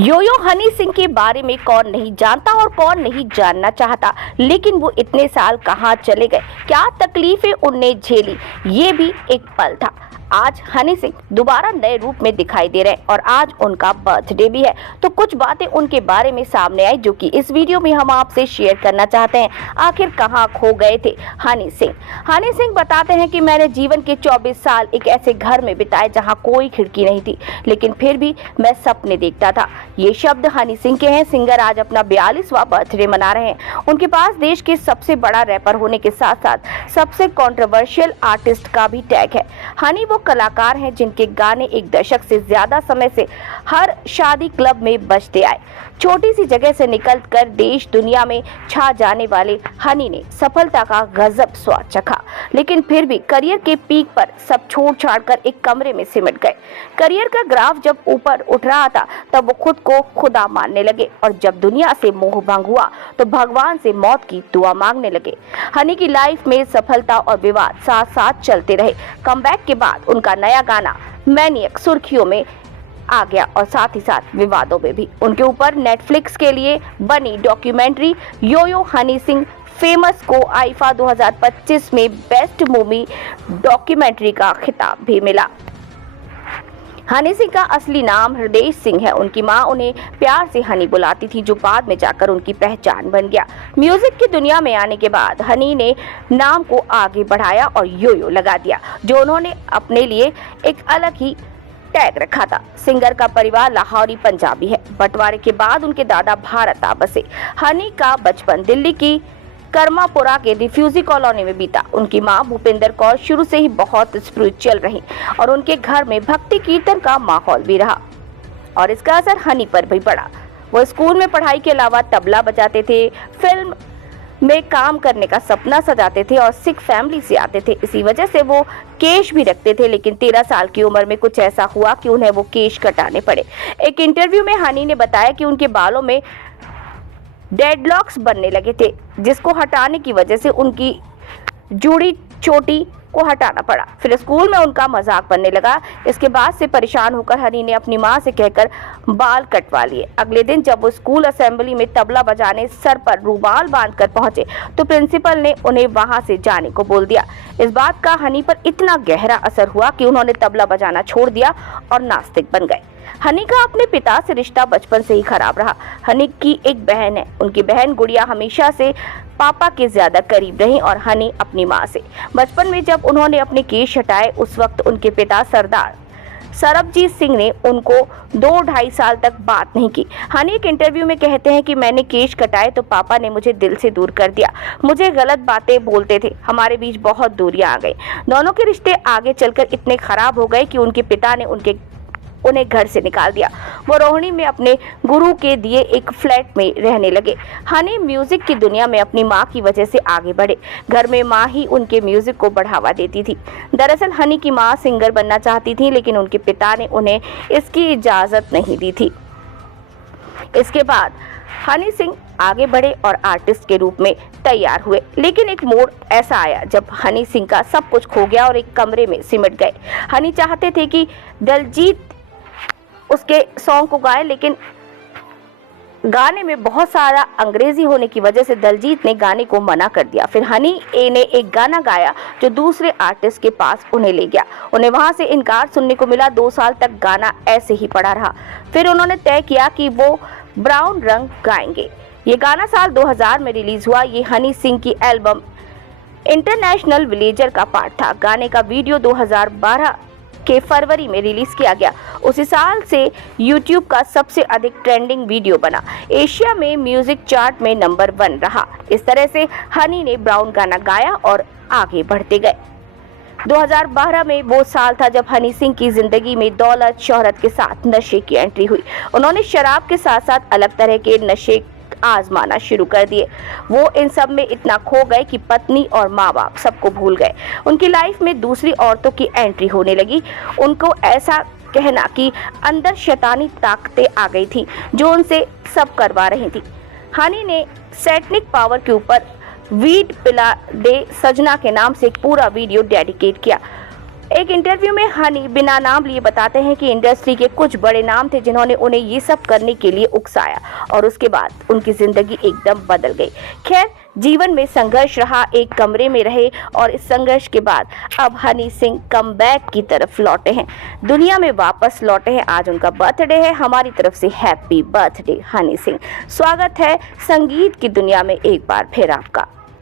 योयो हनी सिंह के बारे में कौन नहीं जानता और कौन नहीं जानना चाहता, लेकिन वो इतने साल कहाँ चले गए, क्या तकलीफें उनने झेली, ये भी एक पल था। आज हनी सिंह दोबारा नए रूप में दिखाई दे रहे हैं और आज उनका बर्थडे भी है, तो कुछ बातें उनके बारे में सामने आई जो कि इस वीडियो में हम आपसे शेयर करना चाहते हैं। आखिर कहां खो गए थे हनी सिंह। हनी सिंह बताते हैं कि मैंने जीवन के 24 साल एक ऐसे घर में बिताए जहां कोई खिड़की नहीं थी, लेकिन फिर भी मैं सपने देखता था। ये शब्द हनी सिंह के हैं। सिंगर आज अपना 42वां बर्थडे मना रहे हैं। उनके पास देश के सबसे बड़ा रैपर होने के साथ साथ सबसे कंट्रोवर्शियल आर्टिस्ट का भी टैग है। हनी वो कलाकार हैं जिनके गाने एक दशक से ज्यादा समय से हर शादी क्लब में बजते आए। छोटी सी जगह से निकलकर देश दुनिया में छा जाने वाले हनी ने सफलता का गजब स्वाद चखा, लेकिन फिर भी करियर के पीक पर सब छोड़ छाड़कर एक कमरे में सिमट गए। करियर का ग्राफ जब ऊपर उठ रहा था तब वो खुद को खुदा मानने लगे और जब दुनिया से मोह भंग हुआ तो भगवान से मौत की दुआ मांगने लगे। हनी की लाइफ में सफलता और विवाद साथ साथ चलते रहे। कमबैक के बाद उनका नया गाना मैनियक सुर्खियों में आ गया और साथ ही साथ विवादों में भी। उनके ऊपर नेटफ्लिक्स के लिए बनी डॉक्यूमेंट्री योयो हनी सिंह फेमस को आईफा 2025 में बेस्ट मूवी डॉक्यूमेंट्री का खिताब भी मिला। हनी सिंह का असली नाम हृदय सिंह है। उनकी मां उन्हें प्यार से हनी बुलाती थी, जो बाद में जाकर उनकी पहचान बन गया। म्यूजिक की दुनिया में आने के बाद हनी ने नाम को आगे बढ़ाया और योयो लगा दिया, जो उन्होंने अपने लिए एक अलग ही टैग रखा था। सिंगर का परिवार लाहौरी पंजाबी है। बंटवारे के बाद उनके दादा भारत आ बसे। हनी का बचपन दिल्ली की कर्मापुरा के रिफ्यूजी कॉलोनी में बीता। उनकी मां भूपेंद्र कौर शुरू से ही बहुत स्पिरिचुअल रही और उनके घर में भक्ति कीर्तन का माहौल भी रहा और इसका असर हनी पर भी पड़ा। वो स्कूल में पढ़ाई के अलावा तबला बजाते थे, फिल्म में काम करने का सपना सजाते थे और सिख फैमिली से आते थे। इसी वजह से वो केश भी रखते थे, लेकिन 13 साल की उम्र में कुछ ऐसा हुआ कि उन्हें वो केश कटाने पड़े। एक इंटरव्यू में हनी ने बताया कि उनके बालों में डेडलॉक्स बनने लगे थे, जिसको हटाने की वजह से उनकी जुड़ी चोटी को हटाना पड़ा। फिर स्कूल में उनका मजाक बनने लगा। इसके बाद से परेशान होकर हनी ने अपनी मां से कहकर बाल कटवा लिए। अगले दिन जब वो स्कूल असेंबली में तबला बजाने सर पर रूमाल बांधकर पहुंचे तो प्रिंसिपल ने उन्हें वहां से जाने को बोल दिया। इस बात का हनी पर इतना गहरा असर हुआ कि उन्होंने तबला बजाना छोड़ दिया और नास्तिक बन गए। हनी का अपने पिता से रिश्ता बचपन से ही खराब रहा। हनी की एक बहन है। उनकी बहन गुड़िया हमेशा से पापा के ज्यादा करीब रही और हनी अपनी मां से। बचपन में जब उन्होंने अपने केश हटाए उस वक्त उनके पिता सरदार सरबजीत सिंह ने उनको 2-2.5 साल तक बात नहीं की। हनी एक इंटरव्यू में कहते हैं कि मैंने केश कटाए तो पापा ने मुझे दिल से दूर कर दिया। मुझे गलत बातें बोलते थे। हमारे बीच बहुत दूरियां आ गई। दोनों के रिश्ते आगे चलकर इतने खराब हो गए कि उनके पिता ने उन्हें घर से निकाल दिया। वो रोहिणी में अपने गुरु के दिए एक फ्लैट में रहने लगे। हनी म्यूजिक की दुनिया में अपनी मां की वजह से आगे बढ़े। घर में मां ही उनके म्यूजिक को बढ़ावा देती थी। दरअसल हनी की मां सिंगर बनना चाहती थी, लेकिन उनके पिता ने उन्हें इसकी इजाजत नहीं दी थी। इसके बाद हनी सिंह आगे बढ़े और आर्टिस्ट के रूप में तैयार हुए, लेकिन एक मोड़ ऐसा आया जब हनी सिंह का सब कुछ खो गया और एक कमरे में सिमट गए। हनी चाहते थे कि दिलजीत उसके सॉन्ग को गाए, लेकिन गाने में बहुत सारा अंग्रेजी होने की वजह से दिलजीत ने गाने को मना कर दिया। फिर हनी ने एक गाना गाया जो दूसरे आर्टिस्ट के पास उन्हें ले गया। उन्हें वहां से इनकार सुनने को मिला। 2 साल तक गाना ऐसे ही पड़ा रहा। फिर उन्होंने तय किया कि वो ब्राउन रंग गाएंगे। ये गाना साल 2000 में रिलीज हुआ। ये हनी सिंह की एल्बम इंटरनेशनल विलेजर का पार्ट था। गाने का वीडियो 2012 के फरवरी में रिलीज किया गया। उसी साल से YouTube का सबसे अधिक ट्रेंडिंग वीडियो बना। एशिया में म्यूजिक चार्ट में नंबर 1 रहा। इस तरह से हनी ने ब्राउन गाना गाया और आगे बढ़ते गए। 2012 में वो साल था जब हनी सिंह की जिंदगी में दौलत शोहरत के साथ नशे की एंट्री हुई। उन्होंने शराब के साथ साथ अलग तरह के नशे आजमाना शुरू कर दिए। वो इन सब में इतना खो गए कि पत्नी और माँ बाप सबको भूल गए। उनकी लाइफ में दूसरी औरतों की एंट्री होने लगी। उनको ऐसा कहना कि अंदर शैतानी ताकतें आ गई थी जो उनसे सब करवा रही थी। हनी ने सैटनिक पावर के ऊपर वीड पिला दे सजना के नाम से एक पूरा वीडियो डेडिकेट किया। एक इंटरव्यू में हनी बिना नाम लिए बताते हैं कि इंडस्ट्री के कुछ बड़े नाम थे जिन्होंने उन्हें ये सब करने के लिए उकसाया और उसके बाद उनकी जिंदगी एकदम बदल गई। खैर, जीवन में संघर्ष रहा, एक कमरे में रहे और इस संघर्ष के बाद अब हनी सिंह कमबैक की तरफ लौटे हैं, दुनिया में वापस लौटे हैं। आज उनका बर्थडे है, हमारी तरफ से हैप्पी बर्थडे हनी सिंह। स्वागत है संगीत की दुनिया में एक बार फिर आपका।